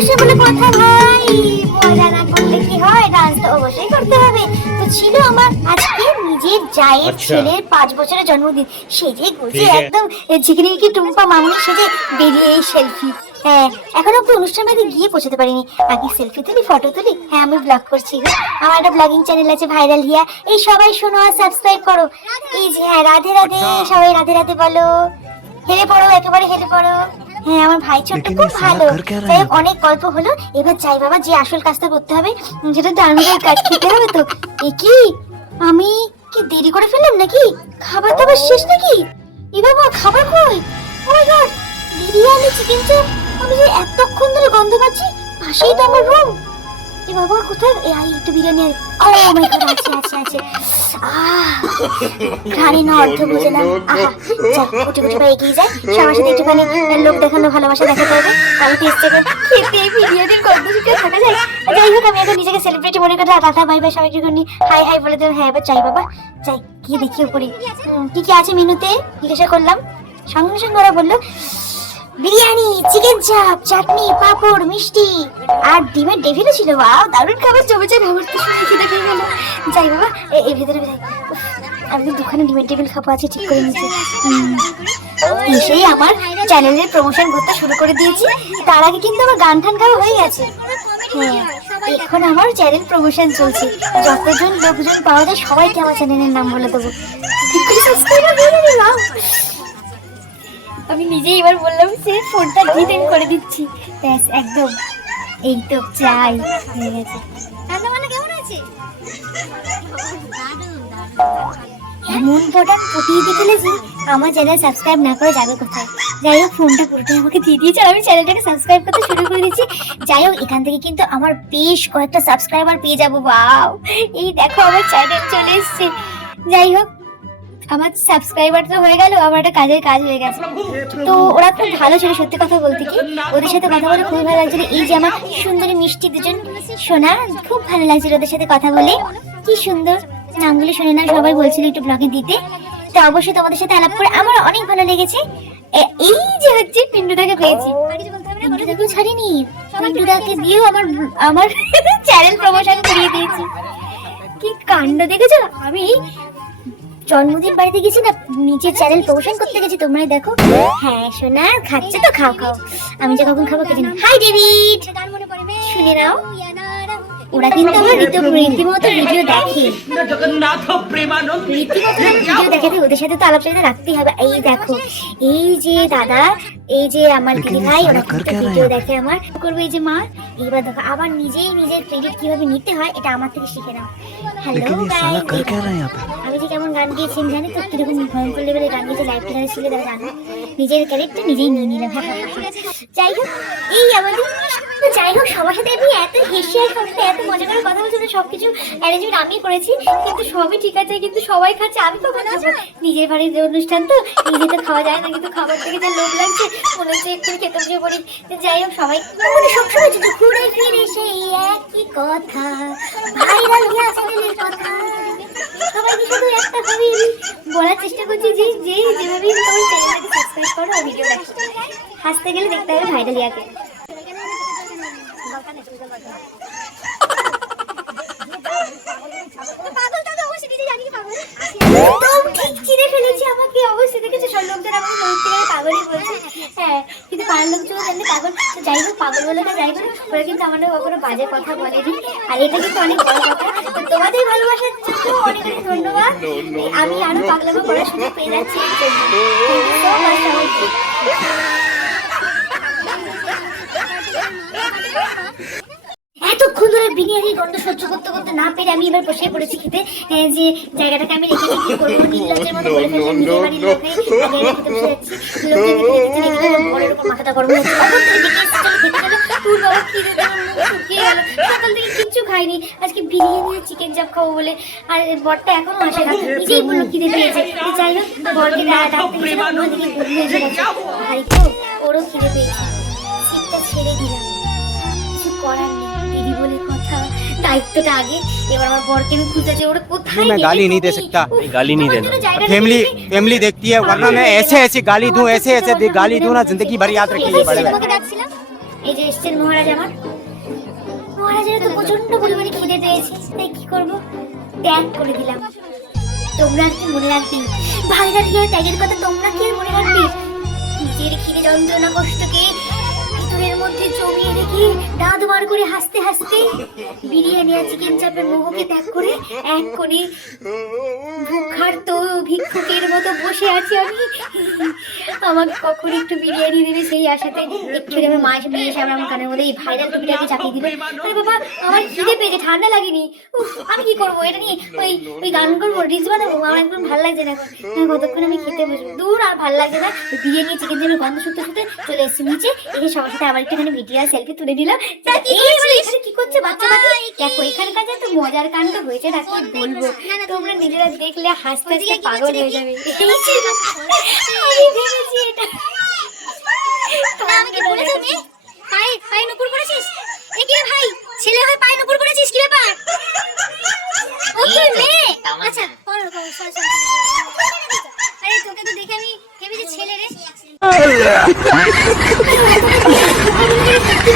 বসে বলে কথা ভাই, মজা না করলে কি হয়, ডান্স তো অবশ্যই করতে হবে। তো ছিল আমার আজকে নিজের জায়ের ছেলের 5 বছরের জন্মদিন, সেজে গুজে একদম ঝিকরিকি টুম্পা মামুনি সেজে বেরিয়ে এই সেলফি। হ্যাঁ, এখনো তো অনুষ্ঠান বাড়িতে গিয়ে পৌঁছাতে পারিনি, আগে সেলফি তুলি, ফটো তুলি। হ্যাঁ, আমি ব্লগ করছি, আমার একটা ব্লগিং চ্যানেল আছে ভাইরাল হিয়া, এই সবাই শোনো আর সাবস্ক্রাইব করো। এই যে হ্যাঁ, রাধে রাধে, সবাই রাধে রাধে বলো, হেলে পড়ো, একেবারে হেলে পড়ো। হ্যাঁ, আমার ভাই ছোট্ট খুব ভালো। তাই অনেক গল্প হলো, এবার যাই বাবা, যে আসল কাজটা করতে হবে, যেটা ডালমুটের কাজ খেতে হবে। তো এ কি, আমি কি দেরি করে ফেললাম নাকি? খাবার দাবার শেষ নাকি? এ বাবা, খাবার কই? ও মাই গড, বিরিয়ানি, চিকেন চাপ। আমি যে এতক্ষণ ধরে গন্ধ পাচ্ছি, পাশেই তো আমার রুম। এ বাবা, কোথায়? এই তো বিরিয়ানি। ও মাই গড, আছে আছে আছে। ঘাড়ি না অর্ধ বুঝলাম। আহা, যাক, উঠে উঠে এগিয়ে যায়, সবার সাথে একটুখানি লোক দেখানো, ভালোবাসা দেখাতে হবে। আমি টেস্ট করে খেতে এই বিরিয়ানির গন্ধ শুকে থাকা যায়। যাই হোক, আমি এখন নিজেকে সেলিব্রিটি মনে করে টাটা বাই বাই সবাইকে একটুখানি হাই হাই বলে দেবো। হ্যাঁ, এবার যাই বাবা, যাই গিয়ে দেখি উপরে কি কি আছে মেনুতে, জিজ্ঞাসা করলাম। সঙ্গে সঙ্গে ওরা বললো বিরিয়ানি, চিকেন চাপ, চাটনি, পাঁপড়, মিষ্টি আর ডিমের ডেভিলও ছিল। বাহ, দারুণ খাবার জমেছে, আমার তো শুনে খেতে পেয়ে গেল। যাই বাবা, এই ভেতরে যাই। আমি দুখানে ডিমের ডেভিল খাবো, আছে ঠিক করে নিয়েছি। এসেই আমার চ্যানেলের প্রমোশন করতে শুরু করে দিয়েছি। তার আগে কিন্তু আমার গান টান গাওয়া হয়ে গেছে। হ্যাঁ, এখন আমার চ্যানেল প্রমোশন চলছে, যতজন লোকজন পাওয়া যায় সবাইকে আমার চ্যানেলের নাম বলে দেবো। ঠিক করে সাবস্ক্রাইবার দিয়ে দেবে। আমি নিজেই এবার বললাম সে ফোনটা ডিটেন করে দিচ্ছি, ব্যাস একদম। এই তো চাই হয়ে গেছে। রান্নাবান্না কেমন আছে? এমন বটন পটিয়ে দিয়ে ফেলেছি, আমার চ্যানেল সাবস্ক্রাইব না করে যাবে কোথায়? যাই হোক, ফোনটা পুরোটাই আমাকে দিয়ে দিয়েছে, আমি চ্যানেলটাকে সাবস্ক্রাইব করতে শুরু করে দিচ্ছি। যাই হোক, এখান থেকে কিন্তু আমার বেশ কয়েকটা সাবস্ক্রাইবার পেয়ে যাবো। বাও, এই দেখো আমার চ্যানেল চলে এসছে। যাই হোক, আমার সাবস্ক্রাইবার তো হয়ে গেল, আমার একটা কাজের কাজ হয়ে গেছে। তো ওরা খুব ভালো ছিল, সত্যি কথা বলতে কি, ওদের সাথে কথা বলে খুব ভালো লাগছিল। এই যে আমার সুন্দরী মিষ্টি দুজন সোনা, খুব ভালো লাগছিল ওদের সাথে কথা বলে। কি সুন্দর নামগুলো শুনে না, সবাই বলছিল একটু ব্লগে দিতে। তো অবশ্যই তোমাদের সাথে আলাপ করে আমার অনেক ভালো লেগেছে। এই যে হচ্ছে পিন্টুদাকে পেয়েছি, পিন্টুদাকেও ছাড়িনি, পিন্টুদাকে দিয়েও আমার চ্যানেল প্রমোশন করিয়ে দিয়েছি। কি কাণ্ড দেখেছো? আমি জন্মদিন বাড়িতে গেছি না, নিজের চ্যানেল প্রমোশন করতে গেছি, তোমরাই দেখো। হ্যাঁ সোনা, খাচ্ছে তো, খাও খাও, আমি যে কখন খাবো কে জানি। হাই ডেভিড, শুনে নাও। ওরা কিন্তু আমার রীতিমতো ভিডিও দেখে, ভিডিও দেখে, ওদের সাথে তো আলাপচারিতা রাখতেই হবে। এই দেখো, এই যে দাদা, এই যে আমার দিদি ভাই, ওরা ভিডিও দেখে আমার। করবো এই যে মা, এইবার দেখো আবার নিজেই নিজের ক্রেডিট কিভাবে নিতে হয়, এটা আমার থেকে শিখে নাও। হ্যালো আমি যে কেমন গান গিয়েছি জানি তো, কিরকম ভয়ঙ্কর লেভেলের গান গিয়েছে, লাইভ ক্লাস ছিল, তারা জানো। নিজের ক্যারেক্টার নিজেই নিয়ে নিলাম। যাই হোক, এই আমাদের, যাই হোক, সবার সাথে আমি এত হেসে আর সবার সাথে এত মজা করে কথা বলছি, সবকিছু অ্যারেঞ্জমেন্ট আমি করেছি, কিন্তু সবই ঠিক আছে, কিন্তু সবাই খাচ্ছে, আমি কখন খাবো? নিজের বাড়ির যে অনুষ্ঠান তো, নিজে তো খাওয়া যায় না, কিন্তু খাবার থেকে যে লোভ লাগছে, মনে হচ্ছে একটু খেতে বসে পড়ি। যাই হোক, সবাই মানে সবসময় যদি ঘুরে ফিরে সেই একই কথা, ভাইরাল হিয়া চ্যানেলের কথা, সবাইকে শুধু একটা ভাবে বলার চেষ্টা করছি যে যেভাবে তোমার চ্যানেলটাকে সাবস্ক্রাইব করো, ভিডিও দেখো। হাসতে গেলে দেখতে হবে ভাইরাল হিয়াকে। ঠিক চিনে ফেলেছি আমাকে, অবশ্যই দেখেছো, সব লোকজন আমাকে পাগলই বলছে। হ্যাঁ, কিন্তু পাড়ার লোকজন জানলে পাগল। যাই হোক, পাগল বলে না, যাই হোক, ওরা কিন্তু আমাদের কখনো বাজে কথা বলেনি, আর এটা কিন্তু অনেক বড় কথা। তোমাদের ভালোবাসার জন্য অনেক অনেক ধন্যবাদ। আমি আরো পাগলামো করার সুযোগ পেয়ে যাচ্ছি এর জন্য। এতক্ষণ ধরে বিরিয়ানির গন্ধ সহ্য করতে করতে না পেরে আমি এবার বসে পড়েছি খেতে। যে জায়গাটাকে আমি রেখে কি করবো, নির্লজ্জের মতো বলে ফেললাম, নিজের বাড়ির লোকে খেতে বসে যাচ্ছি। লোকজন বলের উপর মাথাটা গরম হচ্ছে, তখন থেকে ডেকে খেতে গেলো। তোর বাবা খিদে শুকিয়ে গেল, সকাল থেকে কিচ্ছু খাইনি, আজকে বিরিয়ানি আর চিকেন চাপ খাবো বলে। আর বরটা এখনো আসে না, নিজেই বললো খিদে পেয়েছে। যাই হোক, বরকে ডাকতে গেছিলাম, ওদিকে বদলে এসে গেছে। ভাই তো ওরও খিদে পেয়েছে, সিটটা ছেড়ে দিলাম, কিছু করার নেই, দিদি বলে কথা, দায়িত্বটা আগে। এবার আমার বরকে আমি খুঁজেছি, ওরা কোথায়? मैं गाली नहीं दे सकता, गाली नहीं देना। फैमिली देखती है, वरना मैं ऐसे ऐसे गाली दूं, ऐसे ऐसे गाली दूं ना, जिंदगी भर याद रखिए। बड़े তোমাকে ডাকছিলাম, এই যে এসছেন মহারাজ আমার। মহারাজের তো প্রচন্ড পরিমাণে খিদে পেয়েছে, তাই কি করবো, ত্যাগ করে দিলাম। তোমরা কি মনে রাখবি ভাইরা দিয়ে ত্যাগের কথা, তোমরা কি আর মনে রাখবি? নিজের খিদে যন্ত্রণা কষ্টকে ভিতরের মধ্যে জমিয়ে রেখে দাঁত বার করে হাসতে হাসতে বিরিয়ানি আর চিকেন চাপের মোহকে ত্যাগ করে এক কোণে ভুখার্ত ভিক্ষুকের মতো বসে আছি আমি। আমাকে কখন একটু বিরিয়ানি দেবে সেই আশাতে একটু আমার মা এসে নিয়ে এসে আমার কানের মধ্যে এই ভাইরাল টুপিটাকে চাপিয়ে দিল। আরে বাবা, আমার খিদে পেয়েছে, ঠান্ডা লাগেনি। উফ, আমি কি করবো এটা নিয়ে? ওই গান করবো, রিলস বানাবো? আমার একদম ভালো লাগছে না। কতক্ষণ আমি খেতে বসবো, দূর আর ভালো লাগছে না। বিরিয়ানি চিকেন চাপের গন্ধ শুনতে শুনতে চলে এসেছি নিচে, এসে সবার সাথে আবার একটুখানি ভিডিও সেলফি তুলে দিলাম। কি করছে বাচ্চা বাচ্চা? দেখো এখানকার যে মজার কাণ্ড হয়েছে না, কি বলবো, তোমরা নিজেরা দেখলে হাসতে হাসতে পাগল হয়ে যাবে। আমি ভেবেছি এটা আমাকে বলেছ মেয়ে পায়ে নুপুর করেছিস? এ কি রে ভাই, ছেলে হয়ে পায়ে নুপুর করেছিস, কি ব্যাপার? ও কি মেয়ে? আচ্ছা বল বল, সরি। আরে তোকে তো দেখে আমি ভেবেছি ছেলে রে।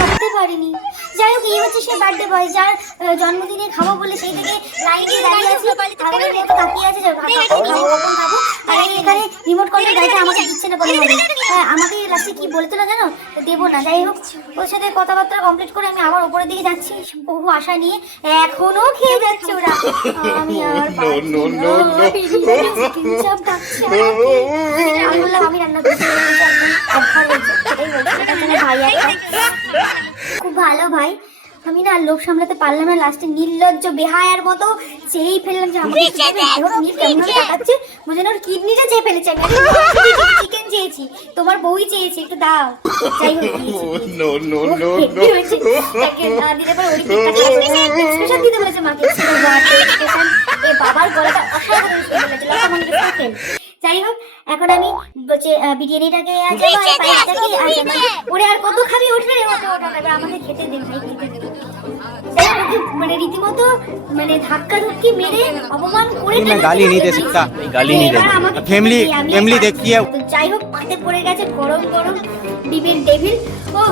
ভাবতে পারিনি। যাই হোক, এই হচ্ছে সে বার্থডে বয় যার জন্মদিনে খাবো বলে সেই থেকে লাইনে দাঁড়িয়ে আছে, পাগলের মতো তাকিয়ে আছে। কখন খাবো? আর এখানে রিমোট কন্ট্রোল গাড়িটা আমাকে দিচ্ছে না বলে হবে। হ্যাঁ, আমাকে লাস্টে কি বলতো না জানো, দেবো না। যাই হোক, ওর সাথে কথাবার্তা কমপ্লিট করে আমি আবার উপরের দিকে যাচ্ছি বহু আশা নিয়ে। এখনো খেয়ে যাচ্ছে ওরা, আমি আর আমি বললাম আমি রান্না করছি। ভাই একটা খুব ভালো ভাই, আমি না লোভ সামলাতে পারলাম না, লাস্টে নির্লজ্জ বেহায়ার মতো চেয়েই ফেললাম যে আমাকে দেখাচ্ছে মনে ওর কিডনিটা চেয়ে ফেলেছে। চিকেন চেয়েছি, তোমার বউই চেয়েছি, একটু দাও। যাই হোক দিতে পারে ওই এক্সপ্রেশন দিতে বলেছে মাকে। বাবার গলাটা অসাধারণ বলেছে। যাই হোক, এখন আমি বিরিয়ানিটাকে ওরে আর কত খাবি, ওঠে আমাকে খেতে দেবে ভাই, খেতে দেবে। মানে রীতিমতো মানে ধাক্কা ধুক্কি মেরে অপমান করে গালি नहीं दे सकता, गाली नहीं दे फैमिली देखी है। যাই হোক, পাতে পড়ে গেছে গরম গরম ডিমের টেবিল। ও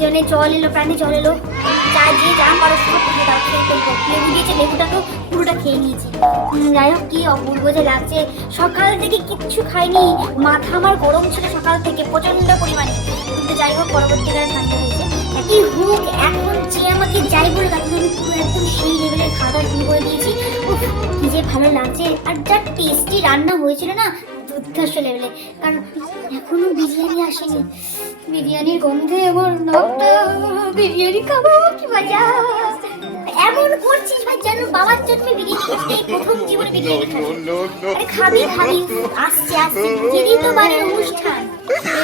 জনে জল এলো, প্রাণে জল এলো। যা যে যা পারো সব কিছু দাও, খেয়ে ফেলবো। লেবু দিয়েছে, লেবুটা তো পুরোটা খেয়ে নিয়েছি। যাই হোক, কি অপূর্ব যে লাগছে। সকাল থেকে কিচ্ছু খাইনি, মাথা আমার গরম ছিল সকাল থেকে প্রচন্ড পরিমাণে। কিন্তু যাই হোক, পরবর্তীকালে ঠান্ডা হয়েছে। একই হুক এখন যে আমাকে যাই বলে তাকে আমি পুরো একদম সেই লেভেলের খাওয়া শুরু করে দিয়েছি। উফ, কি যে ভালো লাগছে। আর যা টেস্টি রান্না হয়েছিল না, দুর্ধর্ষ লেভেলে। কারণ এখনো বিরিয়ানি আসেনি, বিরিয়ানির গন্ধে আমার নাকটা, বিরিয়ানি খাবো, কি মজা। এমন করছিস ভাই যেন বাবার জন্য বিরিয়ানি খাচ্ছি, প্রথম জীবনে বিরিয়ানি খাচ্ছি। খাবি খাবি, আসছে আসছে, যেদিন তো বাড়ির অনুষ্ঠান।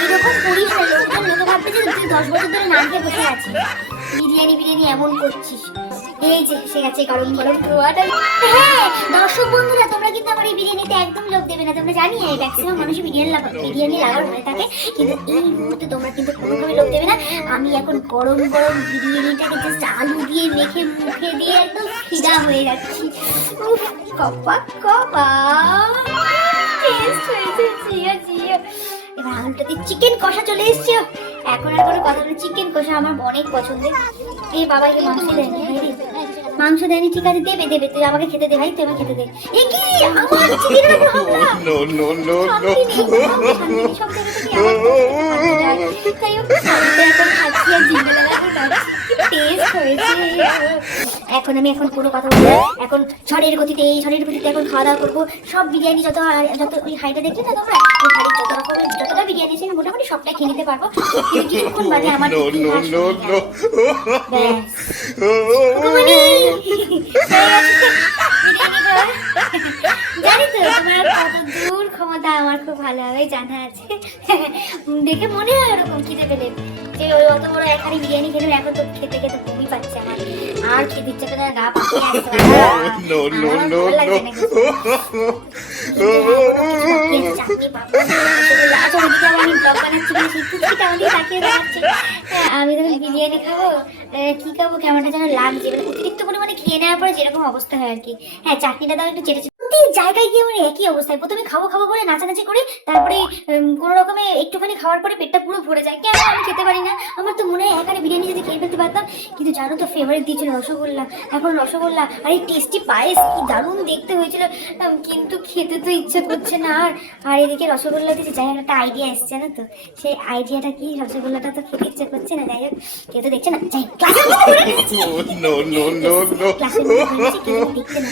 এইরকম করিস না, লোকজন লোকে ভাববে যে তুই 10 বছর ধরে না খেয়ে বসে আছিস, বিরিয়ানি এমন করছিস। এই যে এসে গেছে গরম গরম খাওয়াটা। হ্যাঁ দর্শক বন্ধুরা, তোমরা কিন্তু আমার এই বিরিয়ানিতে একদম লোভ দেবে না। তোমরা জানি ম্যাক্সিমাম মানুষই বিরিয়ানি লাভার হয়ে থাকে, কিন্তু এই মুহূর্তে তোমরা কিন্তু কোনোভাবে লোভ দেবে না। আমি এখন গরম গরম বিরিয়ানিটাকে জাস্ট আলু দিয়ে মেখে মুখে দিয়ে একদম ফিদা হয়ে যাচ্ছি। উফ, কপা কপা টেস্ট হয়েছে, জিও জিও। এবার আলুটাতে চিকেন কষা চলে এসছে। এখন আর কোনো কথা বলে, চিকেন কষা আমার অনেক পছন্দের। এই বাবাকে মাংস দেয়নি, মাংস দেয়নি, ঠিক আছে দেবে দেবে, তুই আমাকে খেতে দে ভাই, তুই আমাকে খেতে দে। এ কি আমার চিকেনের উপর হামলা? নো নো নো নো, সব জায়গা থেকে তাই এখন খাচ্ছি আর জিভে টেস্ট হয়েছে। এখন আমি পুরো কথা বলবো, এখন ঝড়ের গতিতে এখন খাওয়া দাওয়া করবো। সব বিরিয়ানি যত ওই হাইটা দেখলে না তোমরা, ওই হাড়ির যত রকমের যতটা বিরিয়ানি আছে মোটামুটি সবটাই খেয়ে নিতে পারবো। কিন্তু কিছুক্ষণ বাদে আমার জানি তো তোমার কত দূর ক্ষমতা আমার খুব ভালোভাবে জানা আছে। দেখে মনে হয় ওরকম খিদে পেলে যে ওই অত বড় এখানে বিরিয়ানি খেলে এখন তো খেতে খেতে খুবই পাচ্ছে আমার, আর খেতে ইচ্ছে করে গা পাকিয়ে আসছে। আমি যখন বিরিয়ানি খাবো, কি খাবো কেমনটা যেন লাগছে, মানে অতিরিক্ত পরিমাণে খেয়ে নেওয়ার পরে যেরকম অবস্থা হয় আর কি। হ্যাঁ, চাটনিটা দাও একটু চেটে প্রতি জায়গায় গিয়ে মানে একই অবস্থায়, প্রথমে খাবো খাবো করে নাচানাচি করে, তারপরে কোনো রকমে একটুখানি খাওয়ার পরে পেটটা পুরো ভরে যায়। কেন আমি খেতে পারি না? আমার তো মনে হয় একারে বিরিয়ানি যদি খেয়ে ফেলতে পারতাম। কিন্তু জানো তো ফেভারিট দিয়েছিল রসগোল্লা, এখন রসগোল্লা আর এই টেস্টি পায়েস কি দারুণ দেখতে হয়েছিল, কিন্তু খেতে তো ইচ্ছে করছে না। আর এদিকে রসগোল্লা দিয়েছে, যাই হোক একটা আইডিয়া এসছে না তো, সেই আইডিয়াটা কি, রসগোল্লাটা তো খেতে ইচ্ছে করছে না, যাই হোক কেউ তো দেখছে না, যাই ক্লাসের মধ্যে করে নিয়েছি। ক্লাসের মধ্যে করে নিয়েছি, কেউ দেখতে না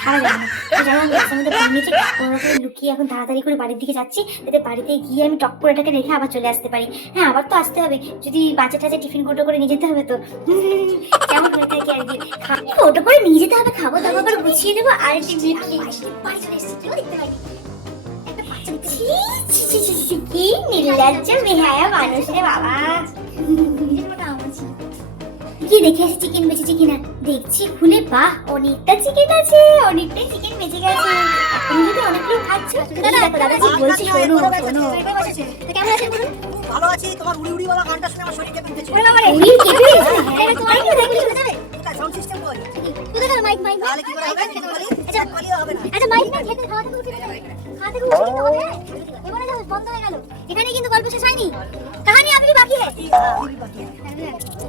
ছাড়া যাবে না। যাই হোক ক্লাসের মধ্যে করে নিয়েছি, কোনো রকম লুকিয়ে এখন তাড়াতাড়ি করে বাড়ির দিকে যাচ্ছি, যাতে বাড়িতে গিয়ে আমি টক করে এটাকে রেখে আবার চলে আসতে পারি। হ্যাঁ আবার তো আসতে হবে, যদি বাচ্চা টাচা টিফিন কোটো করে নিয়ে যেতে হবে তো, কেমন হয়ে থাকে আর কি, কোটো করে নিয়ে যেতে হবে, খাবো দাবো করে গুছিয়ে নেবো। আর কি নির্লজ্জ বেহায়া মানুষ রে বাবা। কি দেখে আসি চিকেন বেঁচেছে কিনা, দেখছি খুলে, বাহ অনেকটা চিকেন আছে, অনেকটাই চিকেন বেঁচে গেছে। এখন যদি অনেকগুলো খাচ্ছ, দাদাজি বলছি শোনো শোনো। কেমন আছেন বলুন? ভালো আছি। তোমার উড়ি উড়ি বলা গানটা শুনে আমার শরীর কেঁপে উঠেছে। উড়ি কেঁপে গেছে? হ্যাঁ তোমার কি দেখলি শুনে যাবে? এটা সাউন্ড সিস্টেম কই? তুই দেখো মাইক মাইক তাহলে কি করে হবে? খেতে বলি? আচ্ছা বলিও হবে না। আচ্ছা মাইক না খেতে খাওয়া থেকে উঠে যাবে, খাওয়া থেকে উঠে যেতে হবে। এবারে যাও বন্ধ হয়ে গেল, এখানে কিন্তু গল্প শেষ হয়নি, কাহিনী আবি বাকি है। আবি বাকি है।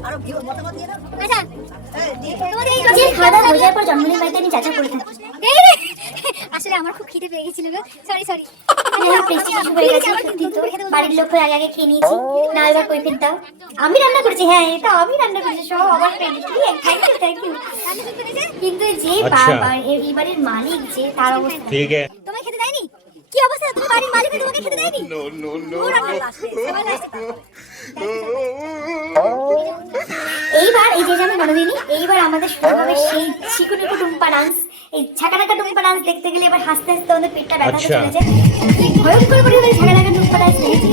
আরো ভিউ মতামত দিয়ে দাও। আচ্ছা এই দিয়ে তোমাদের এই যে খাওয়া দাওয়া হয়ে যাওয়ার পর জন্মদিন বাড়িতে আমি চাচা করে থাকি। আসলে আমার খুব খিদে পেয়ে গেছিল গো, সরি সরি। টেস্টি কিছু হয়ে গেছে সত্যি তো, বাড়ির লোক আগে আগে খেয়ে নিয়েছি, না এবার কই ফের দাও। আমি রান্না করেছি, হ্যাঁ এটা আমি রান্না করেছি, সব আমার friend. Thank you thank you. কিন্তু যে এই বাড়ির মালিক যে, তার অবস্থা ठीक है। তোমায় খেতে দেয়নি? কি অবস্থা, তুমি বাড়ির মালিক তোমাকে খেতে দেয়নি? এইবার এই যে আমি বলে দিইনি, এইবার আমাদের শুরু হবে সেই চিকুনিকু টুম্পা ডান্স। এই ছাকানাকা টুম্পা ডান্স দেখতে গেলে এবার হাসতে হাসতে আমাদের পেটটা ব্যথা আচ্ছা। চলে যায়। ভয়ঙ্কর পরিমাণে ছাকানাকা টুম্পা ডান্স দেখেছি।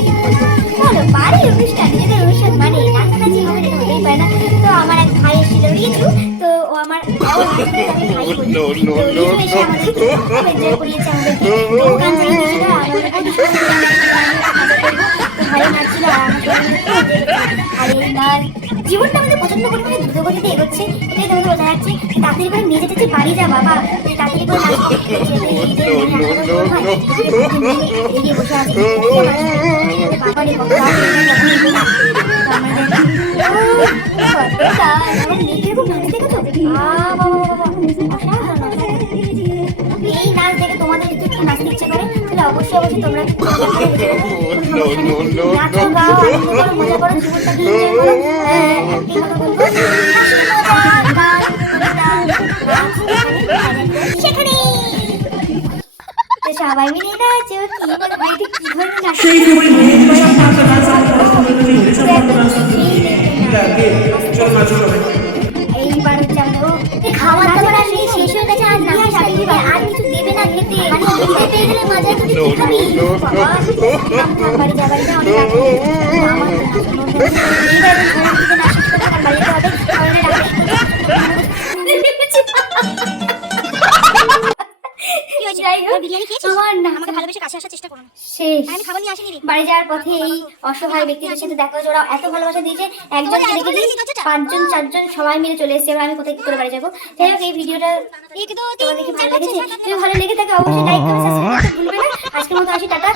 বলো বাড়ির অনুষ্ঠান, নিজেদের অনুষ্ঠান মানে নাচানাচি হবে না, হতেই পারে না। তো আমার এক ভাই এসেছিল রিজু, তো ও আমার আমি ভাই বলি। তো রিজু এসে আমাদের খুব এনজয় করিয়েছে আমাদেরকে। তো গান চালিয়েছিল, আমাদের ভালো নাচছিল, আর আর এই গান জীবনটা আমাদের প্রচন্ড পরিমাণে দ্রুতগতিতে এগোচ্ছে, এটাই তোমাদের বোঝা যাচ্ছে। তাড়াতাড়ি করে নিয়ে যেতে বাড়ি যা বাবা, তাড়াতাড়ি করে এগিয়ে বসে আছে বাবা রে বাবা। এই নাচ দেখে তোমাদের যদি একটু নাচতে ইচ্ছে করে তাহলে অবশ্যই অবশ্যই তোমরা নাচো গাও, আনন্দ করো, মজা করো, জীবনটাকে এনজয় করো। একটি কথা বলবো, সেখানে সবাই মিলে নাচো। কি বলো ভাই, এটা কি ধরনের নাচ? এইবার হচ্ছে আমাদের খাওয়া দাওয়ার আর শেষ হয়ে গেছে, আর না আর কিছু দেবে না খেতে, মানে খেতে পেয়ে গেলে মজা করে খাবি বাবা। বাড়ি যা বাড়ি যা, অনেক রাত হয়ে গেছে। আমার এইবার ঘরের দিকে না শেষ করতে আর বাড়িতে হবে কারণে বিরিয়ানি খেয়েছিস? আমাকে ভালোবেসে কাছে আসার চেষ্টা করো না, শেষ। আমি খাবার নিয়ে আসিনি রে। বাড়ি যাওয়ার পথে এই অসহায় ব্যক্তিদের সাথে দেখা হয়েছে, ওরা এত ভালোবাসা দিয়েছে, একজন পাঁচজন চারজন সবাই মিলে চলে এসেছে। এবার আমি কোথায় কি করে বাড়ি যাবো? যাই হোক এই ভিডিওটা তোমাদেরকে ভালো লেগেছে, যদি ভালো লেগে থাকে অবশ্যই লাইক কমেন্ট সাবস্ক্রাইব করতে ভুলবে না। আজকের মতো আসি, টাটা।